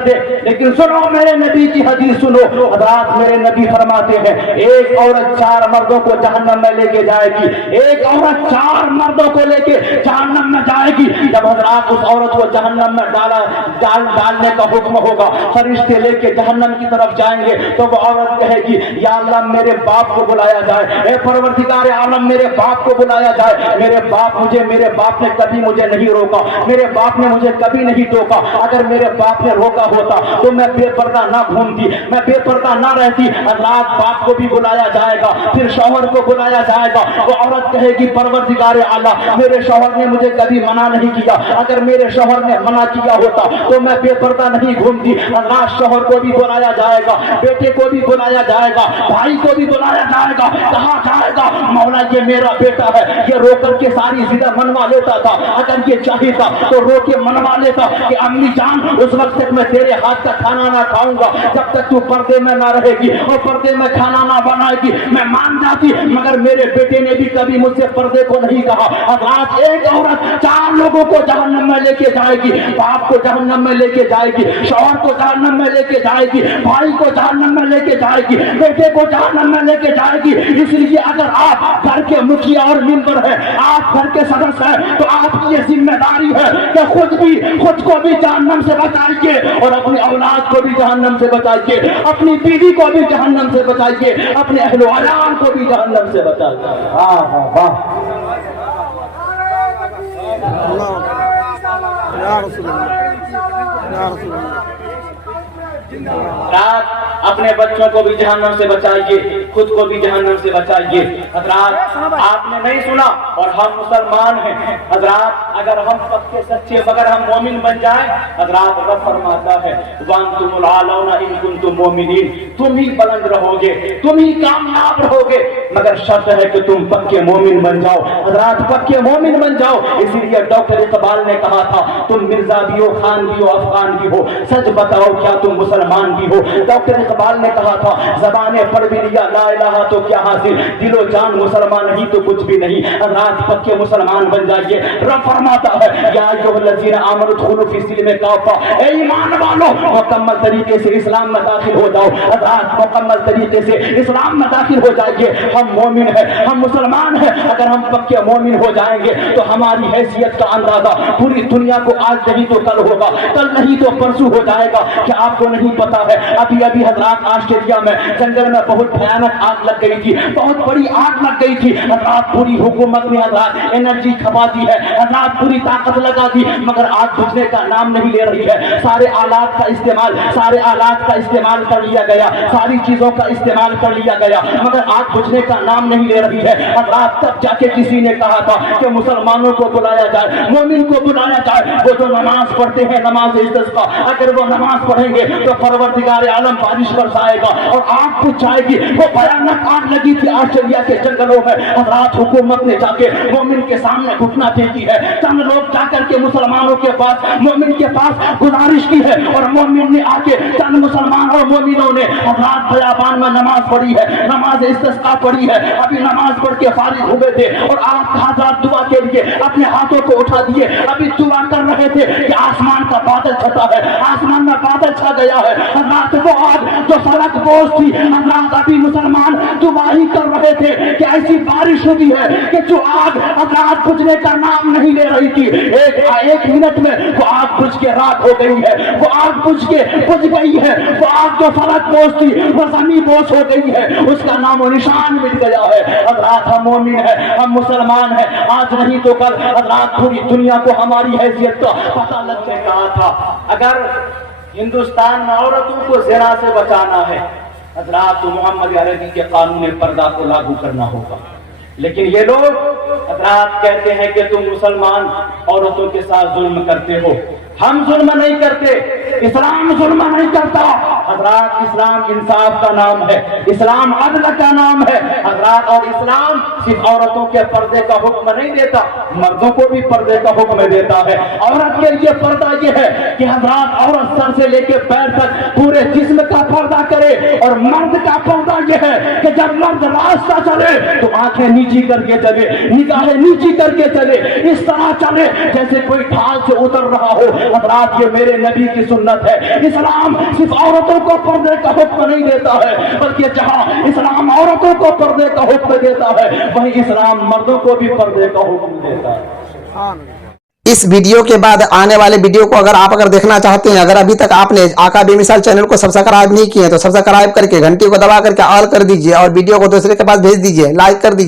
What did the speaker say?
दे। लेकिन सुनो मेरे नबी की हदीस सुनो, रात मेरे नबी फरमाते हैं एक औरत 4 मर्दों को जहन्नम में लेके जाएगी, एक औरत 4 मर्दों को लेके जहन्नम में जाएगी। जब हजरात उस औरत को जहन्नम में डालने का हुक्म होगा, फरिश्ते लेके जहन्नम की तरफ जाएंगे, तो वो औरत कहेगी या अल्लाह मेरे बाप को बुलाया जाए, ए परवरदिगार आलम मेरे बाप को बुलाया जाए। मेरे बाप ने कभी मुझे नहीं रोका, मेरे बाप ने मुझे कभी नहीं टोका। अगर मेरे बाप ने रोका होता तो मैं बेपर्दा ना घूमती, मैं बेपर्दा ना रहती। रात बाप को भी बुलाया जाएगा, फिर शौहर को बुलाया जाएगा। वो औरत कहेगी परवरदिगार आला मेरे शौहर ने मुझे कभी मना नहीं किया, अगर मेरे शौहर ने मना किया होता तो मैं बेपर्दा नहीं घूमती। रात शौहर को भी बुलाया जाएगा, बेटे को भी बुलाया जाएगा, भाई को भी बुलाया जाएगा। कहा जाएगा मौला ये मेरा बेटा है, ये रो करके सारी जिदा मनवा लेता था, अगर ये चाहिए तो रो के मनवा लेता कि अम्मी जान उस वक्त तक मैं तेरे हाथ का खाना ना खाऊंगा जब तक तू पर्दे में ना रहेगी, और पर्दे में खाना ना बनाएगी, मैं मान जाती। मगर मेरे बेटे ने भी कभी मुझसे पर्दे को नहीं कहा। अब आज एक औरत 4 लोगों को जहन्नम में लेके जाएगी, बाप को जहन्नम में लेके जाएगी, शौहर को जहन्नम में लेके जाएगी, भाई को जहन्नम में लेके जाएगी, बेटे को जहन्नम में लेके जाएगी। इसलिए अगर आप घर के मुखिया और मेंबर हैं, आप घर के सदस्य हैं, तो आपकी ये जिम्मेदारी है कि खुद को भी जहन्नम से बचाइए और अपनी औलाद को भी जहन्नम से बचाइए, अपनी बीवी को भी जहन्नम से बचाइए, अपने अहल व अयाल को भी जहन्नम से बचाइए। रात अपने बच्चों को भी जहन्नम से बचाइए, खुद को भी जहन्नम से बचाइए। हजरात आपने नहीं सुना और हम मुसलमान हैं। हजरात अगर हम पक्के सच्चे मगर हम मोमिन बन जाए, हजरात रब फरमाता है वअंतुमुल आलौना इन कुंतुम मोमिनीन, तुम ही बुलंद रहोगे, तुम ही कामयाब रहोगे, मगर शर्त है कि तुम पक्के मोमिन बन जाओ। हजरात पक्के मोमिन बन जाओ। इसीलिए डॉक्टर इकबाल ने कहा था तुम मिर्जा भी हो, खान भी हो, अफगान भी हो, सच बताओ क्या तुम मुसलमान भी हो। डॉक्टर इकबाल ने कहा था ज़बाने पढ़ भी लिया ला इलाहा तो क्या हासिल, दिलो जान मुसलमान नहीं तो कुछ भी नहीं। रात पक्के मुसलमान बन जाइए। रब फरमाता है या अय्युहल्लज़ीना आमनू दुखुलू फी सिल्म काफ़ा, ए ईमान वालों मुकम्मल तरीके से इस्लाम में दाखिल हो जाओ। रात मुकम्मल तरीके से इस्लाम में दाखिल हो जाइए। हम मोमिन हैं, हम मुसलमान हैं। अगर हम पक्के मोमिन हो जाएंगे तो हमारी हैसियत का अंदाजा पूरी दुनिया को आज नहीं तो कल होगा, कल नहीं तो परसों हो जाएगा। क्या आपको नहीं पता है अभी अभी हजरात ऑस्ट्रेलिया में जंगल में बहुत भयानक आग लग गई थी, बहुत बड़ी आग लग गई थी। हजरात पूरी हुकूमत ने हजरात एनर्जी खपा दी है, हजरात पूरी ताकत लगा दी, मगर आग बुझने का नाम नहीं ले रही है। सारे आलात का इस्तेमाल कर लिया गया, सारी चीजों का इस्तेमाल कर लिया गया, मगर आग बुझने का नाम नहीं ले रही है। हजरात तब जाके किसी ने कहा था कि मुसलमानों को बुलाया जाए, मोमिन को बुलाया जाए। वो जो नमाज पढ़ते हैं नमाज इस्तिस्का, अगर वो नमाज पढ़ेंगे तो परवरदिगार आलम बारिश बरसाएगा और आग बुझ जाएगी। वो भयानक आग लगी थी ऑस्ट्रेलिया के जंगलों में। हजरात हुकूमत ने जाके मोमिन के सामने घुटना टेकी है। चंद लोग जाकर के मुसलमानों के पास, मोमिन के पास गुजारिश की है और मोमिन ने आके चंद मुसलमान और मोमिनों ने हजरात बयाबान में नमाज पढ़ी है, नमाज इस्तिस्का पढ़ी है। अभी नमाज पढ़ के फारिग हुए थे और आप हजरात दुआ के लिए अपने हाथों को उठा दिए, अभी दुआ कर रहे थे कि आसमान का बादल छटा है, आसमान में बादल छा गया है। हजरात वो आग जो सड़क बोझ थी, हजरात अभी मुसलमान दुआ ही कर रहे थे कि ऐसी बारिश हुई है कि जो आग हजरात बुझने का नाम नहीं ले रही थी, एक मिनट में वो आग बुझ के राख हो गई है, वो आग बुझ गई है। वो आग जो सड़क बोझ थी वो जमीन बोझ हो गई है, उसका नाम और निशान मिट गया है। हजरात हम मोमिन है, हम मुसलमान है, आज नहीं तो कल हजरात पूरी दुनिया को हमारी हैसियत का पता लग के कहा था अगर हिंदुस्तान में औरतों को ज़िना से बचाना है हजरात तो मोहम्मद अरबी के कानून पर्दा को लागू करना होगा। लेकिन ये लोग हजरात कहते हैं कि तुम मुसलमान औरतों के साथ जुल्म करते हो। हम जुल्म नहीं करते, इस्लाम जुल्म नहीं करता। हजरात इस्लाम इंसाफ का नाम है, इस्लाम अदल का नाम है हजरात। और इस्लाम सिर्फ औरतों के पर्दे का हुक्म नहीं देता, मर्दों को भी पर्दे का हुक्म देता है। औरत के लिए पर्दा ये है कि हजरात औरत सर से लेके पैर तक पूरे जिस्म का पर्दा करे, और मर्द का पर्दा ये है कि जब मर्द रास्ता चले तो आंखें नीची करके चले, निगाहें नीची करके चले, इस तरह चले जैसे कोई ढाल से उतर रहा हो, हजरात, ये मेरे नबी की सुन्नत है। इस्लाम सिर्फ औरतों को पर्दे का हुक्म नहीं देता है, बल्कि जहां इस्लाम औरतों को पर्दे का हुक्म देता है, वहीं इस्लाम मर्दों को भी पर्दे का हुक्म देता है। इस वीडियो के बाद आने वाले वीडियो को अगर देखना चाहते हैं, अगर अभी तक आपने आका बेमिसाल चैनल को सब्सक्राइब नहीं किए तो सब्सक्राइब करके घंटी को दबा करके ऑल कर दीजिए और वीडियो को दूसरे के पास भेज दीजिए, लाइक कर दीजिए।